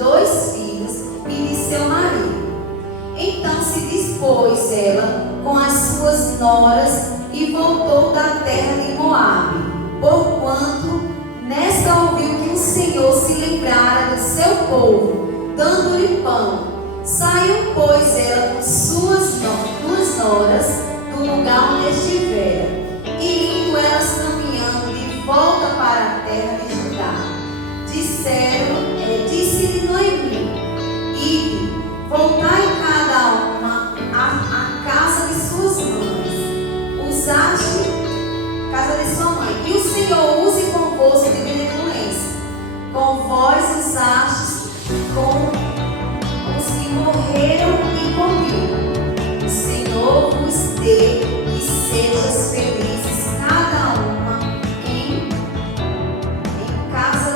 2 filhos e de seu marido. Então se dispôs ela com as suas noras e voltou da terra de Moabe, porquanto nesta ouviu que o Senhor se lembrara do seu povo, dando-lhe pão. Saiu, pois, ela com suas 2 noras do lugar onde estivera, e indo elas caminhando de volta para a terra de Judá, disse-lhe Noemi: ide, voltai cada uma à casa de suas mães, casa de sua mãe, e o Senhor use convosco de benevolência, com vós usastes com os que morreram e comigo. O Senhor vos dê e sejam felizes cada uma em casa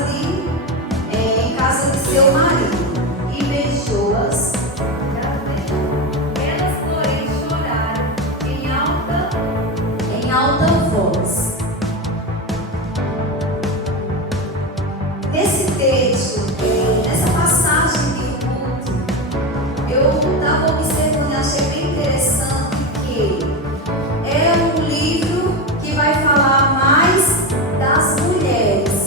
de seu marido. E beijou-as. Elas, porém, choraram em alta voz. Nesse texto, nessa passagem de Ruth, eu estava observando e achei bem interessante que é um livro que vai falar mais das mulheres.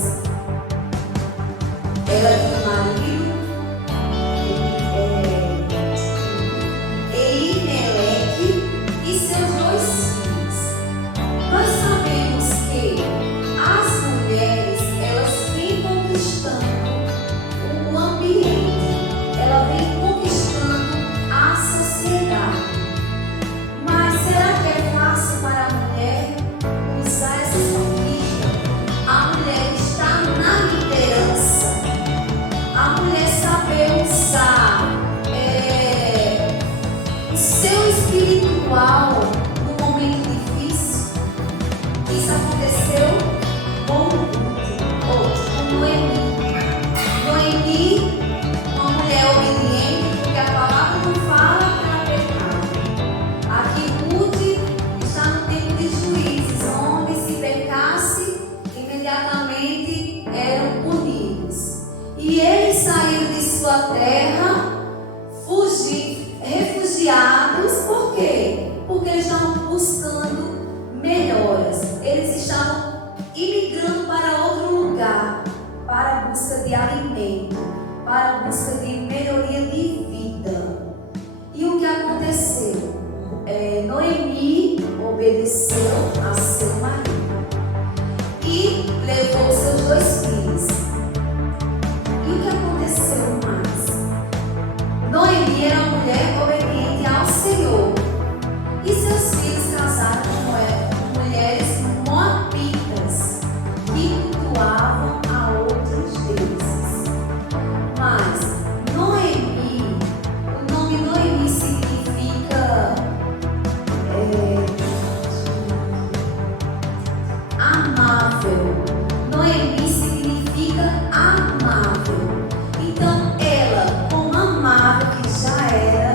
Ela tinha marido, Elimelec e seus 2 filhos. Nós sabemos que as mulheres, elas vêm conquistando o ambiente, ela vem conquistando a sociedade. Mas será que é fácil para a mulher usar essa conquista? A mulher está na liderança. A mulher saber usar o seu espiritual no momento difícil. Isso aconteceu com Noemi. Noemi, uma mulher obediente, porque a palavra não fala para pecar. Aqui Ruth está no tempo de Juízes, onde se pecasse, imediatamente eram punidos. E eles saíram de sua terra, refugiados. Por quê? Porque eles estavam buscando melhoras. Eles estavam imigrando para outro lugar, para a busca de alimento, para a busca de melhoria de vida. E o que aconteceu? Noemi obedeceu a seu marido e levou seus 2 filhos. E o que aconteceu mais? Noemi era uma mulher obediente ao Senhor. E seus filhos casaram com mulheres moabitas que cultuavam a outros deuses. Mas Noemi, o nome Noemi significa amável. Noemi significa amável. Então ela, como amável que já era,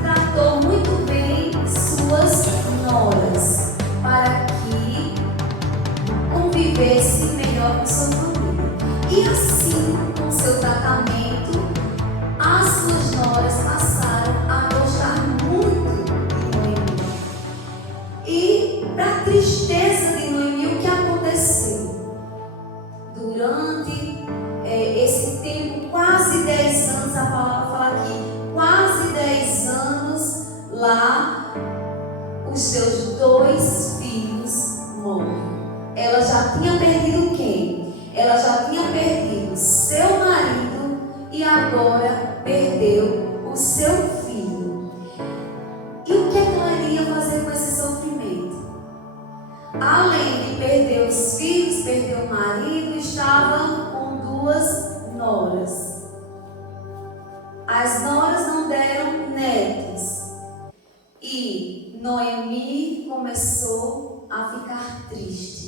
tratou muito bem suas noras para que convivesse melhor com sua família. E assim, com seu tratamento, as suas noras passaram a gostar muito de Noemi. E para tristeza de Noemi, o que aconteceu? Durante esse tempo, quase 10 anos, a palavra fala aqui, quase 10 anos lá, os seus 2 filhos morrem. Ela já tinha perdido quem? Ela já tinha perdido seu marido e agora perdeu o seu filho. E o que ela iria fazer com esse sofrimento? Além de perder os filhos, perder o marido, estava com 2 noras. As noras não deram netos. E Noemi começou a ficar triste.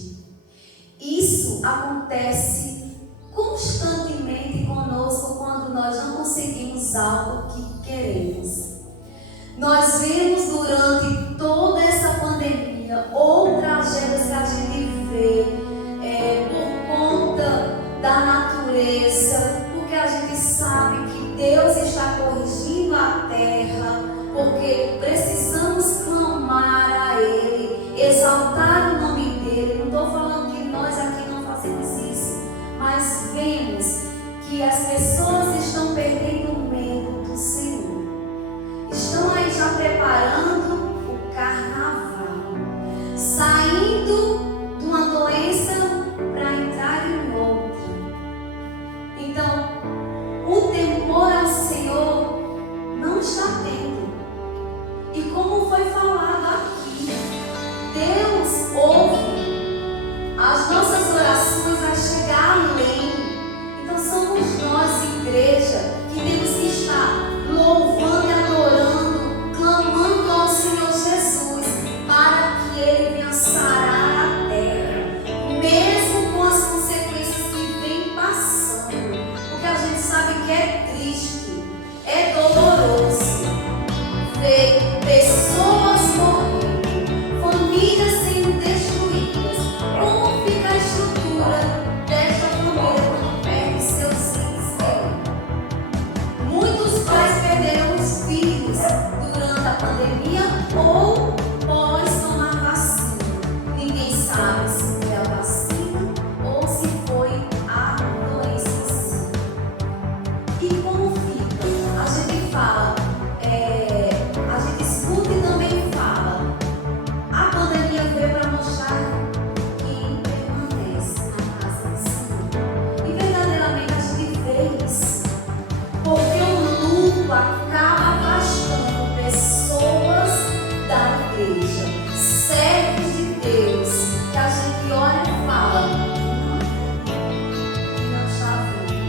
Isso acontece constantemente conosco quando nós não conseguimos algo que queremos. Nós vemos durante toda essa pandemia ou tragédias que a gente vê por conta da natureza, porque a gente sabe terra, porque precisamos clamar a Ele, exaltar o nome dEle. Não estou falando que nós aqui não fazemos isso, mas vemos que as pessoas estão perdendo o medo do Senhor. Estão aí já preparando o carnaval, saindo de uma doença para entrar em outra. Então, o temor ao Senhor não está tendo. E como foi falado aqui, Deus ouve as nossas orações, vai chegar além. Então somos nós, igreja, que temos que estar louvando e adorando, clamando ao Senhor Jesus, para que Ele venha sarar a terra, mesmo com as consequências que vem passando, porque a gente sabe que é triste, é doloroso ver pessoas morrendo, famílias sendo destruídas. Como fica a estrutura desta família quando perde seus filhos? Muitos pais perderam os filhos durante a pandemia ou pós tomar vacina. Ninguém sabe se foi a vacina ou se foi a doença em si. E como fica? A gente fala, a gente escuta e também fala. A pandemia veio para mostrar quem permanece na casa do Senhor. E verdadeiramente a gente vê isso, porque o luto acaba afastando pessoas da igreja, servos de Deus, que a gente olha e fala: não está vivo.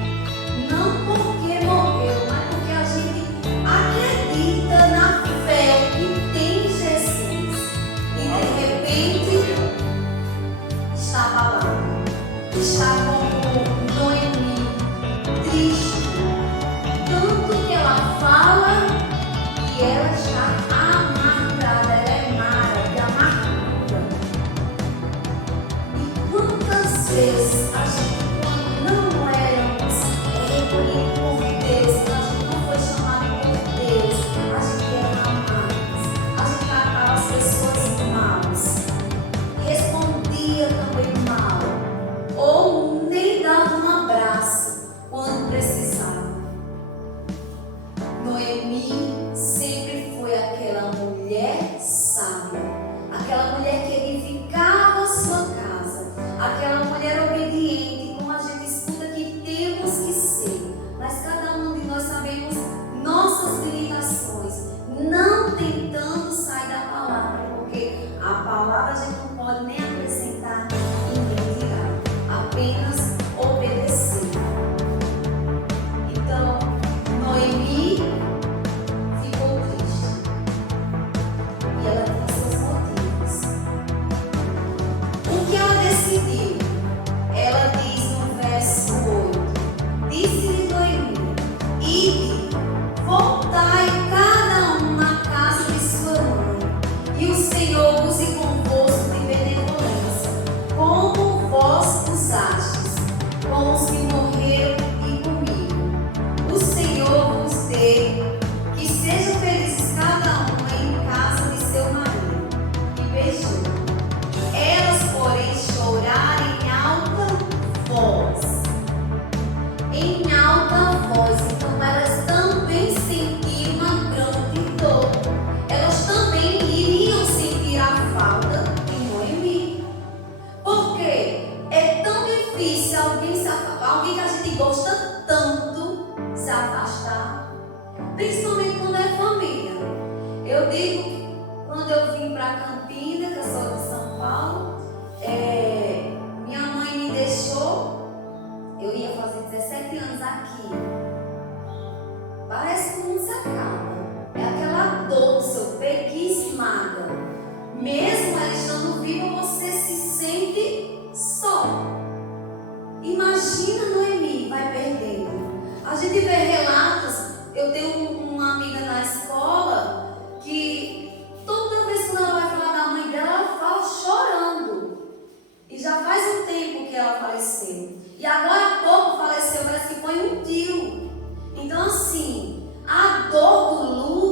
Não porque morreu, mas porque a gente acredita na fé que tem em Jesus. E de repente está abalado, está como Noemi, triste. Tanto que ela fala que ela está amargurada, ela é mara de amargura. E quantas vezes a gente, quando não éramos recolhidos por Deus, quando a gente não foi chamado por Deus, a gente era amados, a gente tratava as pessoas maus, respondia também mal, ou nem dava um abraço quando precisava. Noemi sempre foi aquela mulher sábia, aquela mulher que edificava a sua casa, aquela mulher obediente, como a gente escuta que temos que ser. Mas cada um de nós sabemos nossas limitações, não tentando sair da palavra, porque a palavra a gente não pode nem acrescentar e nem tirar, apenas obedecer. Então, Noemi ficou triste e ela tinha seus motivos. O que ela decidiu? Ela diz no verso 8: disse-lhe Noemi: ide, voltai cada um na casa de sua mãe, e o Senhor use convosco de benevolência, como vós usastes com os que morreram e comigo. O Senhor vos dê, que sejam felizes cada um em casa de seu marido. E beijou. Elas, porém, choraram em alta voz. Em alta voz. Então elas também sentiram uma grande dor. Elas também iriam sentir a falta de Noemi. Por quê? É tão difícil alguém que a gente gosta tanto se afastar, principalmente quando é família. Eu digo que quando eu vim para Campina, que eu sou de São Paulo, minha mãe me deixou, eu ia fazer 17 anos aqui. Parece que o mundo se acaba. É aquela dor do seu peito que esmaga. Mesmo ela estando viva, você se sente só. Imagina Noemi, vai perdendo. A gente vê relatos. Eu tenho uma amiga na escola que toda vez que ela vai falar da mãe dela, ela fala chorando. E já faz um tempo que ela faleceu. E agora há pouco faleceu, parece que foi um tio. Então assim, a dor do luto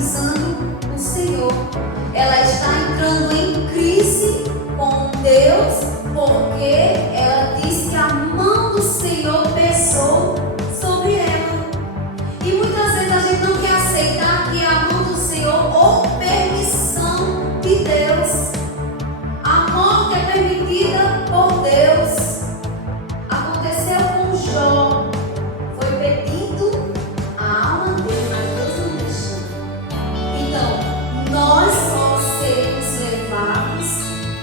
priorizando o Senhor. Ela está entrando em crise com Deus porque ela diz que a mão do Senhor pesou sobre ela. E muitas vezes a gente não quer aceitar que é a mão do Senhor ou permissão de Deus. A morte é permitida por Deus. Aconteceu com Jó. Foi pedindo a alma dele, mas Deus não deixou. Então, nós só seremos levados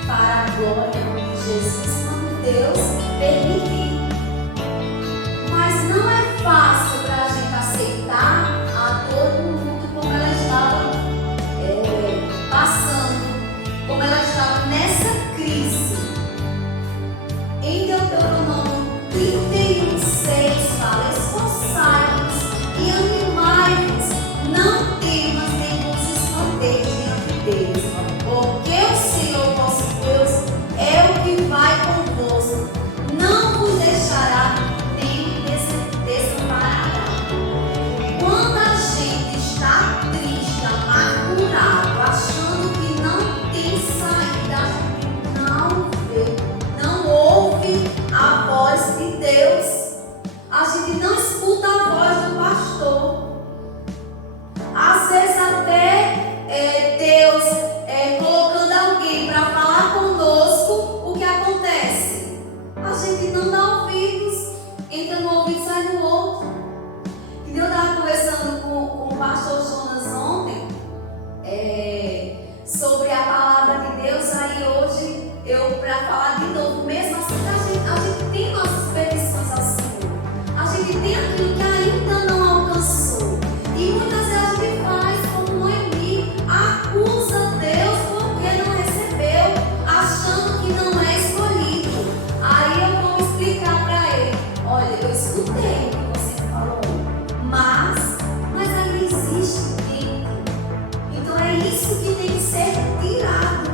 para a glória de Jesus quando Deus permitir. Mas não é fácil para a gente aceitar a todo mundo como ela estava passando, como ela estava nessa crise. Em Deuteronômio 31:6 fala: esforçai-vos e animai-vos, não temas nem vos escondeis diante deles, porque o Senhor vosso Deus é o que vai convosco, não vos deixará nem desamparará. Quando a gente está triste, amargurado, achando que não tem saída, a gente não vê, não ouve a voz de Deus. A gente não escuta a voz do pastor. Às vezes até Deus colocando alguém para falar conosco, o que acontece? A gente não dá ouvidos, entra no ouvido e sai no outro. E eu estava conversando com o pastor Jonas ontem sobre a palavra de Deus. Aí hoje para falar de novo, mesmo assim, a gente tem nossas petições ao Senhor, a gente tem aquilo que ainda não alcançou, e muitas vezes a gente faz como Noemi, acusa Deus porque não recebeu, achando que não é escolhido. Aí eu vou explicar para ele: olha, eu escutei o que você falou, mas ainda existe tempo. Então é isso que tem que ser tirado.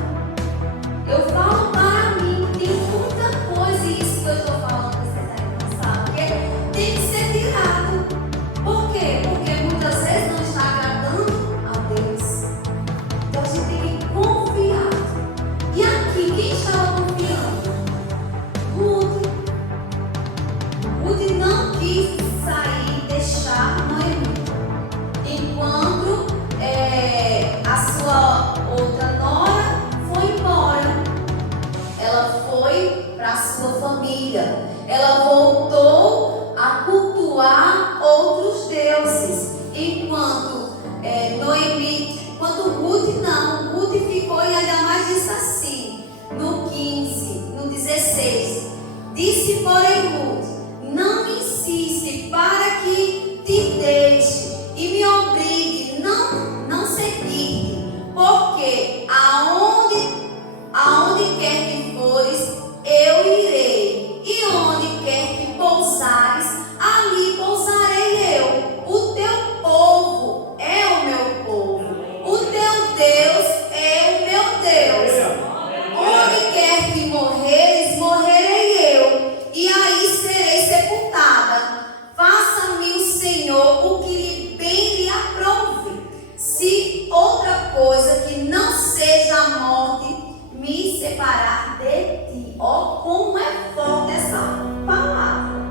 Eu falo para mim, tem muita coisa, e isso que eu estou falando, você está cansado, porque tem que ser tirado. Por quê? Porque muitas vezes não está agradando a Deus. Então a gente tem que confiar. E aqui, quem estava confiando? Ruth. Ruth não quis sair, deixar Noemi, enquanto a sua outra nora foi embora. Ela foi para a sua família. Ela voltou a cultuar outros deuses. Enquanto Ruth não. Ruth ficou, e ainda mais disse assim, no 15, no 16. Disse, porém, Ruth: não me insiste para que te deixe e me obrigue não seguir, porque aonde quer que fores, eu irei, e onde quer que pousares, ali pousarei eu. O teu povo é o meu povo, o teu Deus é o meu Deus. Onde quer que morreres, morrerei eu, e aí serei sepultada. Faça-me o Senhor o que bem lhe aprouve, se outra coisa que não seja a morte me separar de ti. Ó, como é forte essa palavra.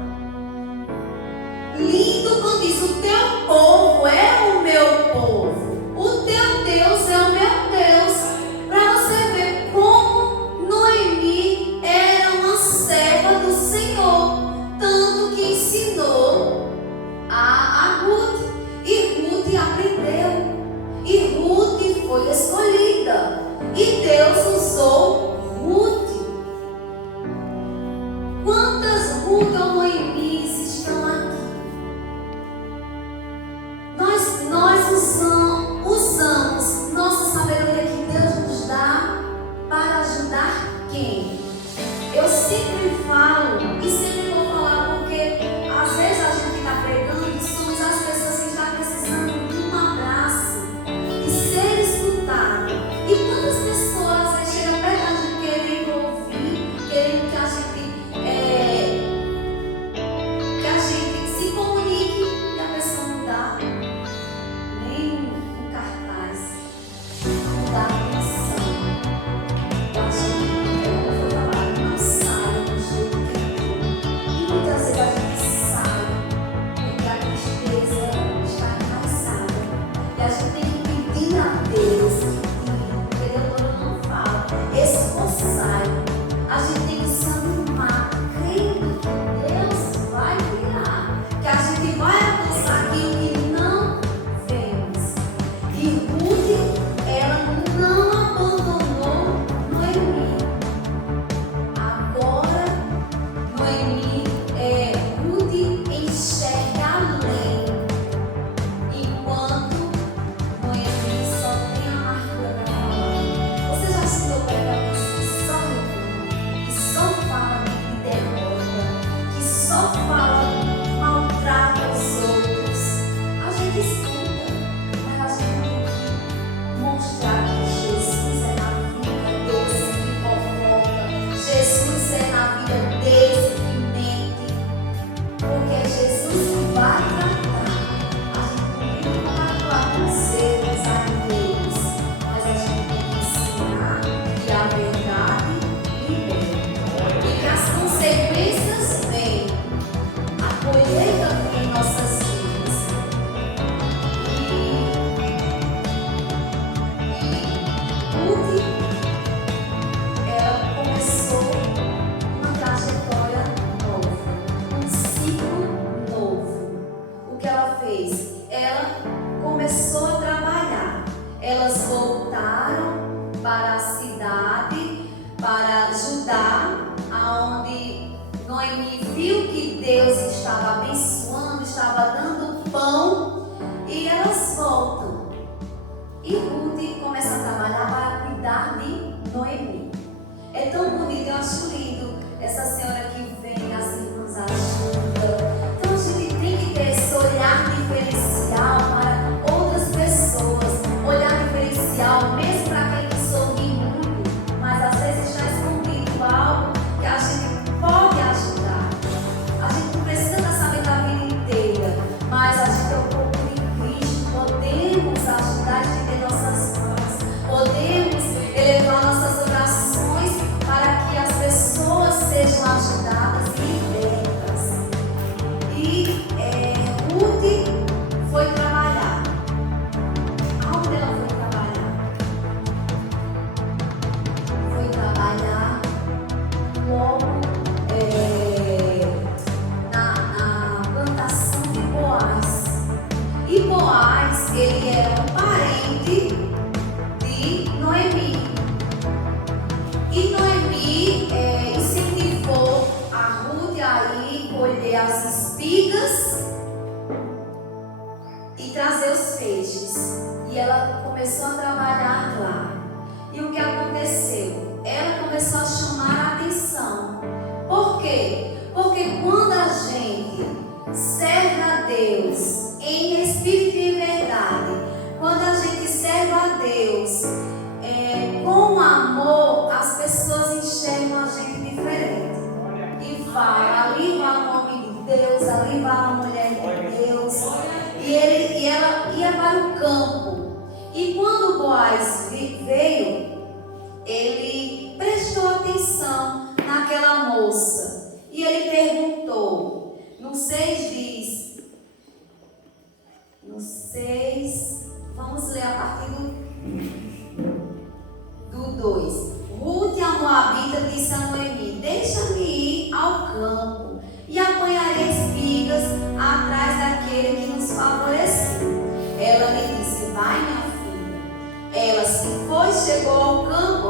Lindo quando diz: o teu povo é o meu povo, o teu Deus é o meu Deus. Para você ver como Noemi era uma serva do Senhor, tanto que ensinou a Ruth, e Ruth aprendeu, e Ruth foi escolhida, e Deus usou Ruth. Quantas Ruth ou Noemis estão aqui? Noemi viu que Deus estava abençoando, estava dando pão, e elas voltam. E Ruth começa a trabalhar para cuidar de Noemi. É tão bonito, eu acho lindo essa senhora que vem, as irmãs ajudam. Então a gente tem que ter esse olhar diferencial para outras pessoas, olhar diferencial mesmo para quem não sorri muito, mas às vezes está escondido algo que a gente pode ajudar. A gente não precisa estar sabendo a vida inteira, mas a gente é o corpo de Cristo, podemos ajudar a estender nossas mãos, podemos elevar nossas orações para que as pessoas sejam ajudadas e libertas. E Ruth foi trabalhar. Aonde ela foi trabalhar? Foi trabalhar logo na plantação de Boaz. E Boaz, ele era um parente de Noemi. E Noemi incentivou a Ruth a ir colher as espigas e trazer os feixes. E ela começou a trabalhar lá. E o que aconteceu? Ela começou a chamar a atenção. Por quê? Porque quando a gente serve a Deus em espírito e verdade, quando a gente serve a Deus com amor, as pessoas enxergam a gente diferente. E vai, ali vai o nome de Deus, ali vai a mulher de Deus. E ela ia para o campo. E quando Boaz veio, ele prestou atenção naquela moça. E ele perguntou, no 6 diz, no 6, vamos ler a partir do 2. Ruth, a Moabita, disse a Noemi: deixa-me ir ao campo e apanharei espigas atrás daquele que nos favoreceu. Ela lhe disse: vai, minha filha. Ela se foi, chegou ao campo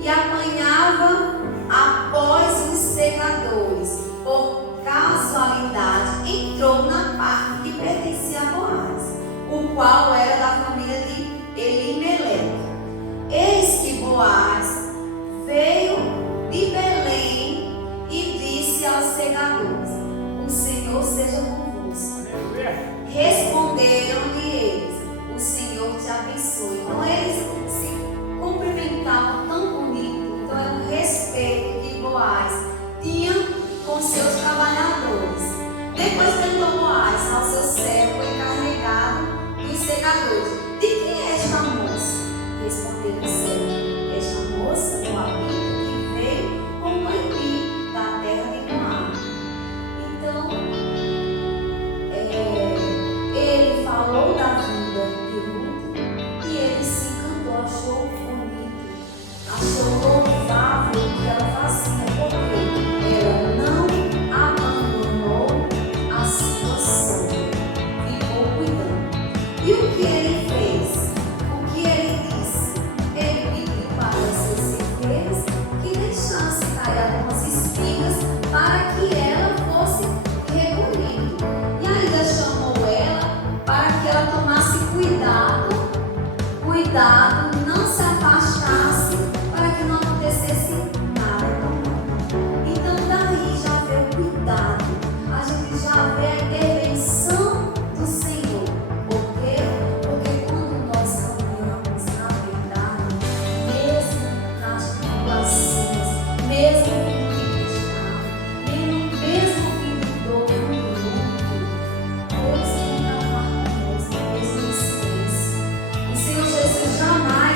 e apanhava após os segadores. Por casualidade, entrou na parte que pertencia a Boaz, o qual era da família de Elimeleque. Eis que Boaz veio de Belém e disse aos segadores: o Senhor seja convosco. Responderam-lhe eles: o Senhor te abençoe. Então eles se cumprimentavam tão bonito. Então era um respeito que Boaz tinha com seus trabalhadores. Depois perguntou Boaz ao seu servo encarregado dos segadores: de quem é esta moça? Responderam o servo: esta moça, Moabita, que veio com Noemi, da terra de Moab. Então, ele falou da vida de Ruth e ele se encantou, achou bonito, achou louvável o que ela fazia, porque ela não abandonou a situação, ficou cuidando. E o que ele fez? O que ele disse? Ele pediu para seus serveiros que deixassem cair algumas espigas para que ela fosse recolhendo. E ainda chamou ela para que ela tomasse cuidado, não se afastasse para que não acontecesse nada. Então daí já vê o cuidado, a gente já vê a intervenção do Senhor. Por quê? Porque quando nós caminhamos na verdade, mesmo nas tribulações, mesmo mesmo vindo dor, Deus ainda faz conosco, Deus nos fez. O Senhor Jesus jamais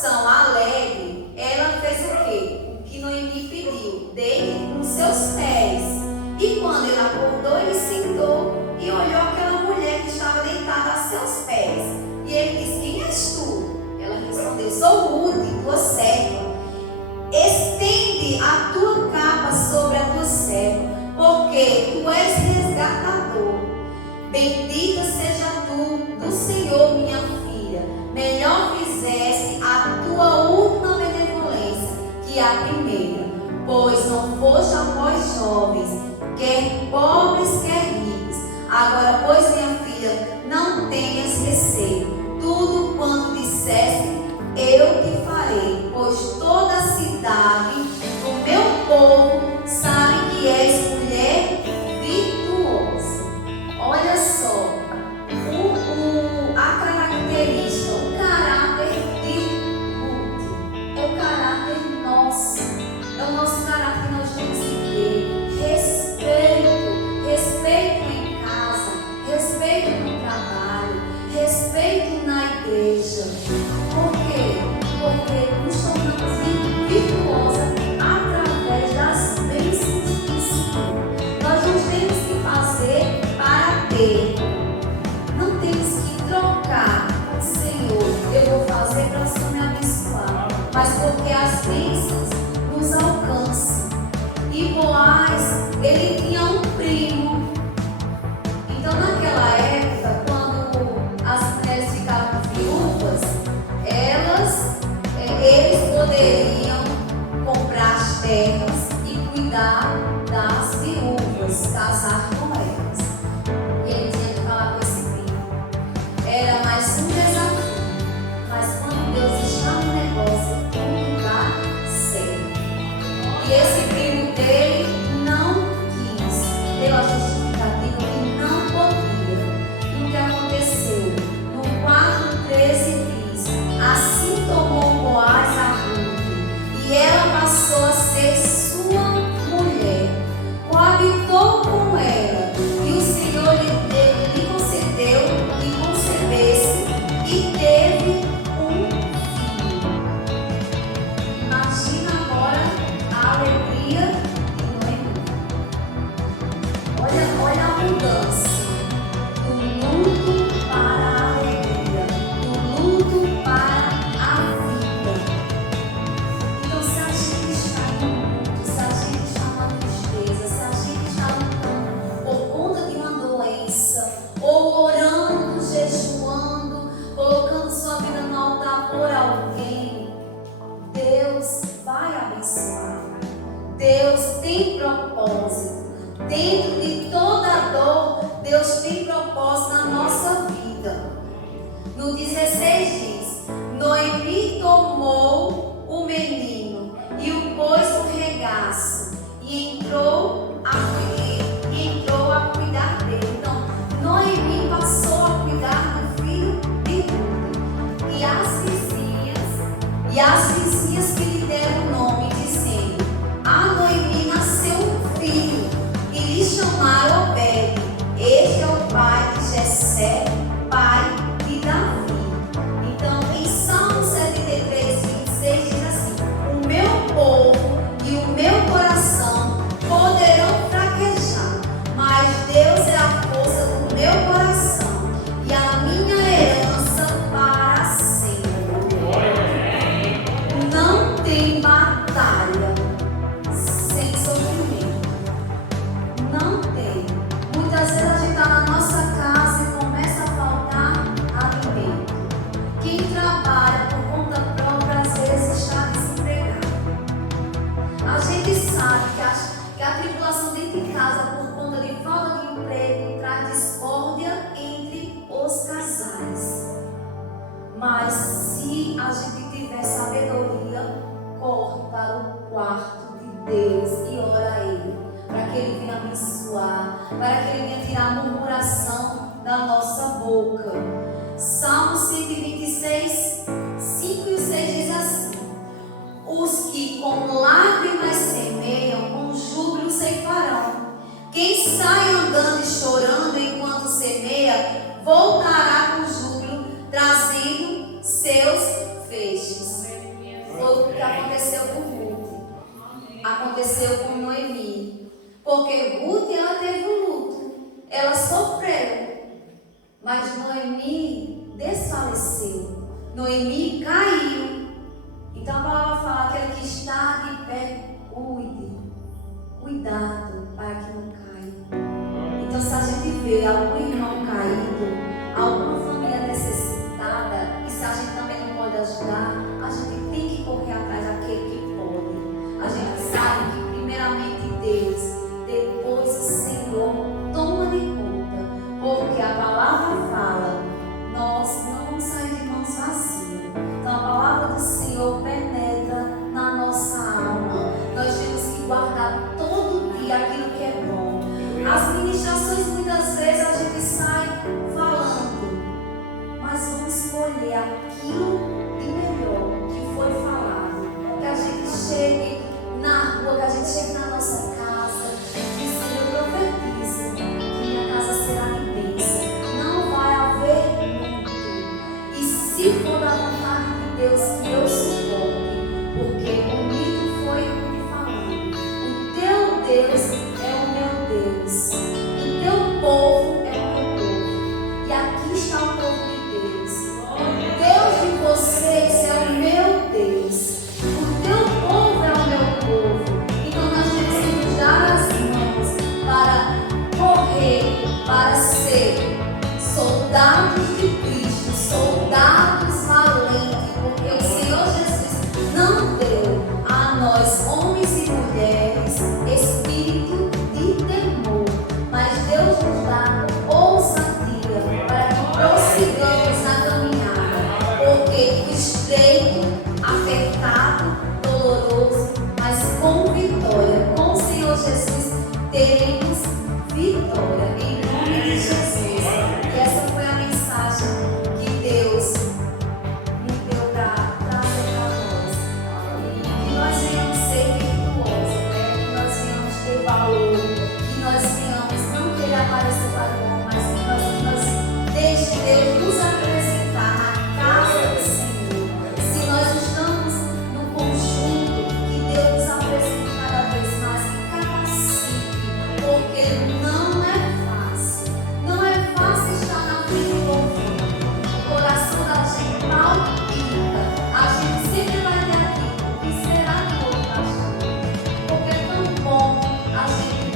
coração alegre, ela fez o quê? O que Noemi pediu, deite nos seus pés. E quando ele acordou, ele sentou e olhou aquela mulher que estava deitada a seus pés. E ele disse: quem és tu? Ela respondeu: sou Ruth, tua serva. Estende a tua capa sobre a tua serva, porque tu és resgatador. Bendita seja tu do Senhor, minha filha. Melhor fizeste a tua última benevolência que a primeira, pois não foste após jovens, quer pobres, quer ricos. Agora, pois, minha filha, não tenhas receio. Tudo quanto disseste, eu te farei, pois toda a cidade do meu povo sabe que és mulher virtuosa. Olha só, a característica, o caráter de Ruth, é o caráter nosso, é o nosso caráter que nós temos que ter. Respeito em casa, respeito no trabalho, respeito na igreja. Por quê? Porque nos tornamos virtuosa através das bênçãos do Senhor. Nós não temos que fazer para ter, não temos que trocar. Senhor, eu vou fazer para o Senhor me abençoar, mas porque as bênçãos nos alcançam. E Boaz, ele tinha um primo. Então, naquela época, quando as mulheres ficavam viúvas, eles poderiam comprar as terras e cuidar das viúvas, casar com elas. E ele tinha que falar com esse primo. Era mais um desafio, mas quando Deus está no negócio, tudo dá certo. E esse primo dele não quis, deu a justificativa que não podia. E o que aconteceu? No 4:13 diz: assim tomou Boaz a Ruth, e ela passou a ser sua mulher, coabitou com ela, e o Senhor lhe concedeu que concebesse e teve um filho. Imagina agora a alegria de Noemi. Olha a mudança do luto para a alegria, do luto para a vida. Então, se a gente está em luto, se a gente está na tristeza, se a gente está lutando por conta de uma doença, ou orando, jejuando, colocando sua vida no altar por alguém, Deus vai abençoar. Deus tem propósito. Dentro de toda dor, Deus tem propósito na nossa vida. No 16 diz: Noemi tomou o menino e o pôs no regaço e entrou a cuidar dele. Então, Noemi passou a cuidar do filho de Ruth. E as vizinhas que lhe deram o nome, dizendo: a Noemi nasceu um filho, e lhe chamaram Obed. Este é o pai de Jessé, pai de Davi. Então, em Salmo 73, 26 diz assim: o meu povo e o meu coração poderão fraquejar, mas Deus é a força do meu coração e a minha herança para sempre. Não tem batalha sem sofrimento. Não tem. Muitas vezes a gente está na nossa casa e começa a faltar alimento. Quem trabalha por conta própria às vezes está desempregado. A gente sabe que a tribulação dentro de casa por conta de falta de emprego traz discórdia entre os casais. Mas se a gente tiver sabedoria, corre para o quarto de Deus e ora a Ele, para que Ele venha abençoar, para que Ele venha tirar a murmuração da nossa boca. Salmo 126, 5 e 6 diz assim: os que com lágrimas semeiam, com júbilo ceifarão. Quem sai andando e chorando enquanto semeia, voltará com júbilo, trazendo seus feixes. que aconteceu com Ruth, aconteceu com Noemi. Porque Ruth, ela teve um luto, ela sofreu, mas Noemi desfaleceu, Noemi caiu. Então a palavra fala: aquele que está de pé, cuidado para que não caia. Então, se a gente vê algum irmão caído, alguma família necessitada, e se a gente também não pode ajudar, a gente tem que correr atrás daquele que pode. A gente sabe que primeiramente Deus, depois o Senhor toma de conta, porque a palavra fala: nós não vamos sair de mãos vazias. Então a palavra do Senhor penetra na nossa alma. Nós temos que guardar todo dia aquilo que é bom. As ministrações, muitas vezes a gente sai falando, mas vamos escolher aquilo de melhor que foi falado. Que a gente chegue na rua, que a gente chegue na nossa casa e o Senhor profetiza que minha casa será de bênção. Não vai haver luto. E se for da vontade de Deus, que eu suporte, porque o mito foi o que falando. O teu Deus é o meu Deus. O teu povo é o meu povo. E aqui está o povo de Deus. O Deus de vocês é o meu Deus. O teu povo é o meu povo. Então nós temos que nos dar as mãos para correr, para ser soldados de Cristo, soldados valentes, porque o Senhor Jesus não deu a nós, homens e mulheres, espírito de temor, mas Deus nos dá ousadia para que prossigamos na caminhada, porque estreito, apertado, doloroso, mas com vitória, com o Senhor Jesus teremos vitória, em nome de Jesus. E essa foi a mensagem que Deus me deu para trazer para nós. E que nós venhamos ser virtuosos, né? Que nós venhamos ter valor, que nós venhamos não querer aparecer para o mundo, mas que nós deixe Deus nos apresentar na casa do Senhor. Se nós estamos no conjunto, que Deus nos apresente cada vez mais, que capacite, porque não é fácil. Não é fácil estar na frente do povo. O coração da gente palpita. A gente sempre vai ter aquilo. O que será que o outro está achando? Porque é tão bom a gente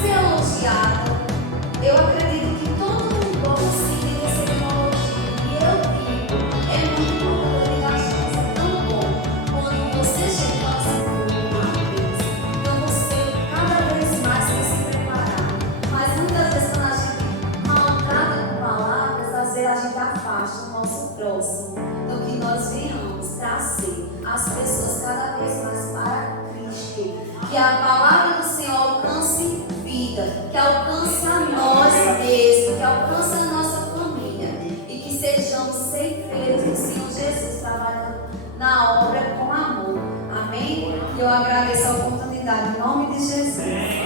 ser elogiado. Eu acredito que todo mundo gosta de receber uma elogio. E eu digo, é muito bom quando eu digo as coisas. É tão bom quando você chega assim com uma vez. Então você cada vez mais tem que se preparar. Mas muitas vezes quando a gente maltrata com palavras, às vezes a gente afasta o nosso próximo. Então que nós venhamos trazer as pessoas cada vez mais para Cristo. Que a palavra do Senhor alcance vida, que alcance a nós mesmos, que alcance a nossa família. E que sejamos ceifeiros do Senhor Jesus, trabalhando na obra com amor. Amém? Eu agradeço a oportunidade em nome de Jesus.